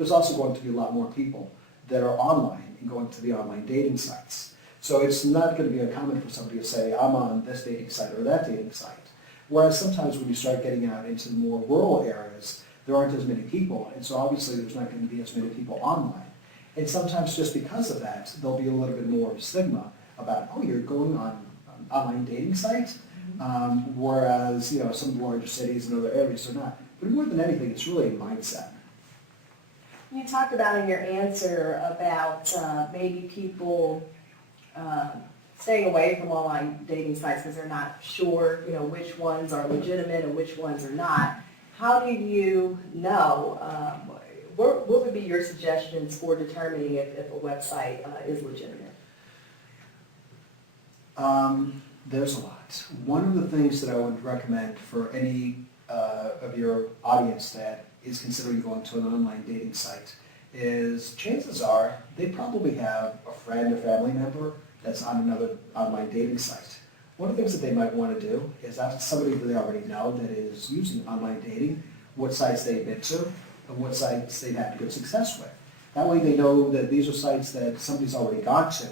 there's also going to be a lot more people that are online and going to the online dating sites. So it's not going to be uncommon for somebody to say, I'm on this dating site or that dating site. Whereas sometimes when you start getting out into more rural areas, there aren't as many people, and so obviously there's not going to be as many people online. And sometimes just because of that, there'll be a little bit more of a stigma about, oh, you're going on an online dating site, whereas some of the larger cities and other areas are not. But more than anything, it's really a mindset. You talked about in your answer about maybe people staying away from online dating sites because they're not sure, which ones are legitimate and which ones are not. How do you know? What would be your suggestions for determining if a website is legitimate? There's a lot. One of the things that I would recommend for any of your audience that is considering going to an online dating site is chances are they probably have a friend or family member that's on another online dating site. One of the things that they might want to do is ask somebody that they already know that is using online dating what sites they've been to and what sites they've had good success with. That way they know that these are sites that somebody's already gone to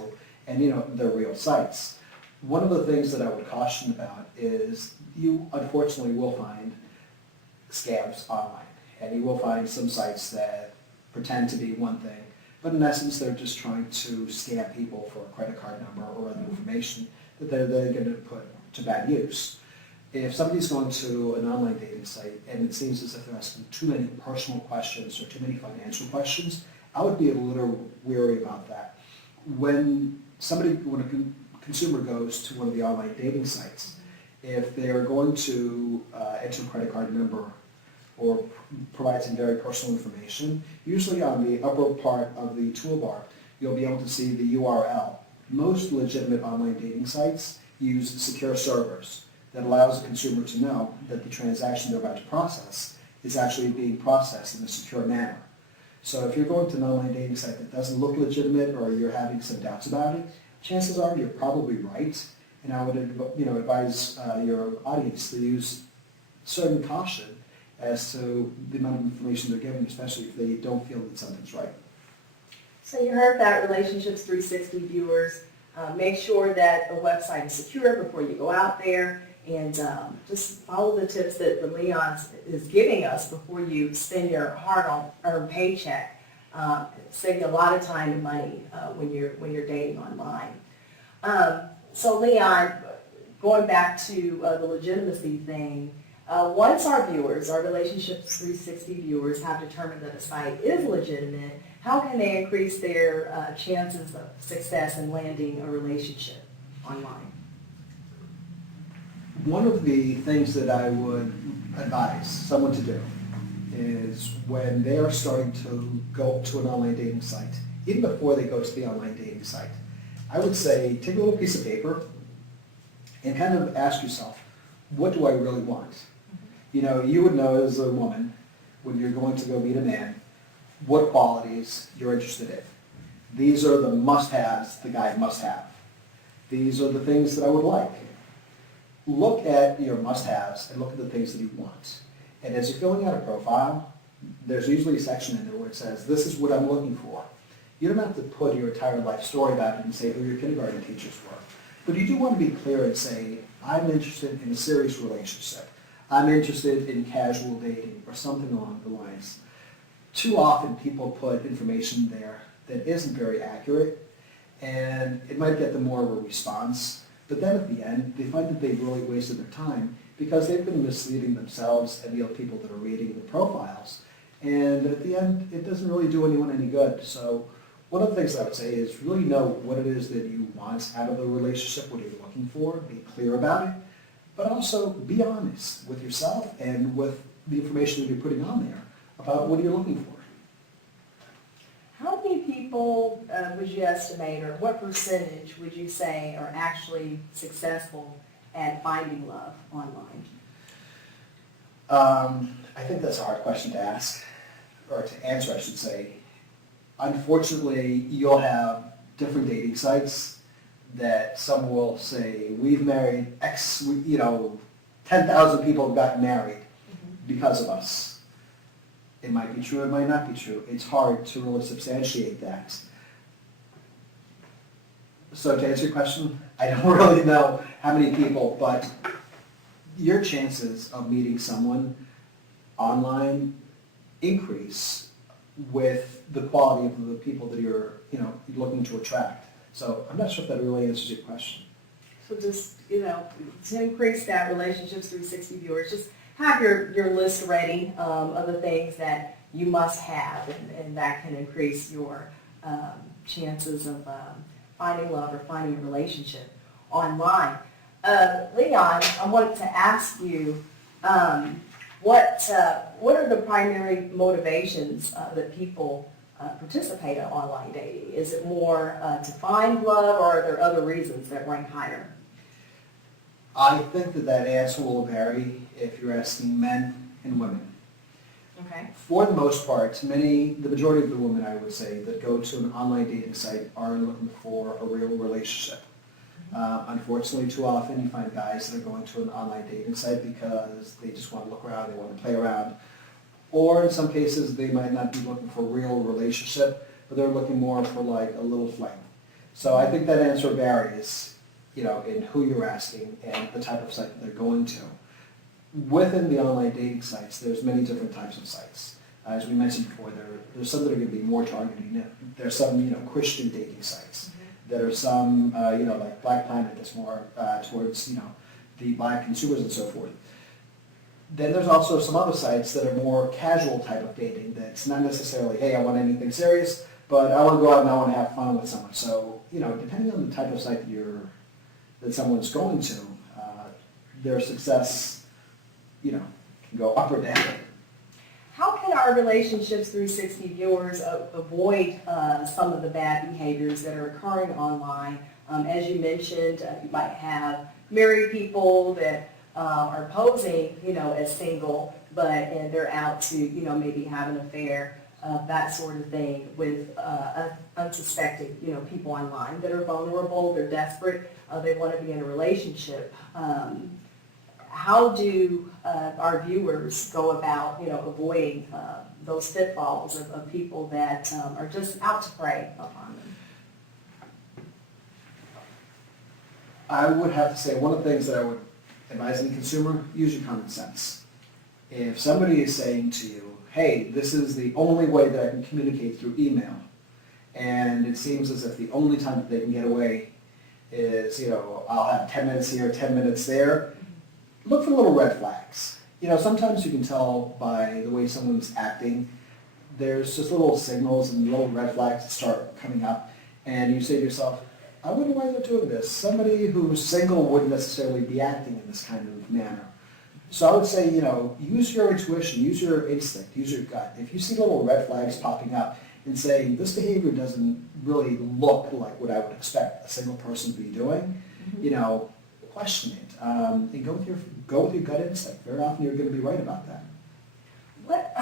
and they're real sites. One of the things that I would caution about is you unfortunately will find scams online, and you will find some sites that pretend to be one thing, but in essence they're just trying to scam people for a credit card number or other information that they're going to put to bad use. If somebody's going to an online dating site and it seems as if they're asking too many personal questions or too many financial questions, I would be a little weary about that. When a consumer goes to one of the online dating sites, if they're going to enter a credit card number or provide some very personal information, usually on the upper part of the toolbar, you'll be able to see the URL. Most legitimate online dating sites use secure servers that allows the consumer to know that the transaction they're about to process is actually being processed in a secure manner. So if you're going to an online dating site that doesn't look legitimate or you're having some doubts about it, chances are you're probably right. And I would advise your audience to use certain caution as to the amount of information they're giving, especially if they don't feel that something's right. So you heard that, Relationships360 viewers. Make sure that the website is secure before you go out there, and just follow the tips that Leon is giving us before you spend your hard-earned paycheck. Save you a lot of time and money when you're dating online. So Leon, going back to the legitimacy thing, once our Relationships360 viewers have determined that a site is legitimate, how can they increase their chances of success in landing a relationship online? One of the things that I would advise someone to do is when they are starting to go to an online dating site, even before they go to the online dating site, I would say take a little piece of paper and kind of ask yourself, what do I really want? You would know as a woman, when you're going to go meet a man, what qualities you're interested in. These are the must-haves the guy must have. These are the things that I would like. Look at your must-haves and look at the things that you want. And as you're filling out a profile, there's usually a section in there where it says, this is what I'm looking for. You don't have to put your entire life story about it and say who your kindergarten teachers were. But you do want to be clear and say, I'm interested in a serious relationship. I'm interested in casual dating or something along the lines. Too often people put information there that isn't very accurate, and it might get them more of a response. But then at the end, they find that they've really wasted their time because they've been misleading themselves and the other people that are reading the profiles. And at the end, it doesn't really do anyone any good. So one of the things I would say is really know what it is that you want out of a relationship, what you're looking for, be clear about it, but also be honest with yourself and with the information that you're putting on there about what you're looking for. How many people would you estimate, or what percentage would you say are actually successful at finding love online? I think that's a hard question to ask, or to answer, I should say. Unfortunately, you'll have different dating sites that some will say, we've married 10,000 people have gotten married because of us. It might be true, it might not be true. It's hard to really substantiate that. So to answer your question, I don't really know how many people, but your chances of meeting someone online increase with the quality of the people that you're looking to attract. So I'm not sure if that really answers your question. So just, to increase that Relationships 360 viewers, just have your list ready of the things that you must have, and that can increase your chances of finding love or finding a relationship online. Leon, I wanted to ask you, what are the primary motivations that people participate in online dating? Is it more to find love, or are there other reasons that rank higher? I think that answer will vary if you're asking men and women. Okay. For the most part, the majority of the women, I would say, that go to an online dating site are looking for a real relationship. Unfortunately, too often you find guys that are going to an online dating site because they just want to look around, they want to play around. Or in some cases, they might not be looking for a real relationship, but they're looking more for like a little fling. So I think that answer varies, in who you're asking and the type of site that they're going to. Within the online dating sites, there's many different types of sites. As we mentioned before, there's some that are going to be more targeting. There's some, Christian dating sites. There are some, like Black Planet that's more towards, the Black consumers and so forth. Then there's also some other sites that are more casual type of dating that's not necessarily, hey, I want anything serious, but I want to go out and I want to have fun with someone. So, depending on the type of site that someone's going to, their success, can go up or down. How can our Relationships 360 viewers avoid some of the bad behaviors that are occurring online? As you mentioned, you might have married people that are posing, as single, and they're out to, maybe have an affair, that sort of thing, with unsuspecting, people online that are vulnerable, they're desperate, they want to be in a relationship. How do our viewers go about, avoiding those pitfalls of people that are just out to prey upon them? I would have to say one of the things that I would advise any consumer, use your common sense. If somebody is saying to you, hey, this is the only way that I can communicate through email, and it seems as if the only time that they can get away is, I'll have 10 minutes here, 10 minutes there, look for little red flags. Sometimes you can tell by the way someone's acting. There's just little signals and little red flags that start coming up, and you say to yourself, I wonder why they're doing this. Somebody who's single wouldn't necessarily be acting in this kind of manner. So I would say, use your intuition, use your instinct, use your gut. If you see little red flags popping up and saying, this behavior doesn't really look like what I would expect a single person to be doing, question it. And go with your gut instinct. Very often you're going to be right about that. What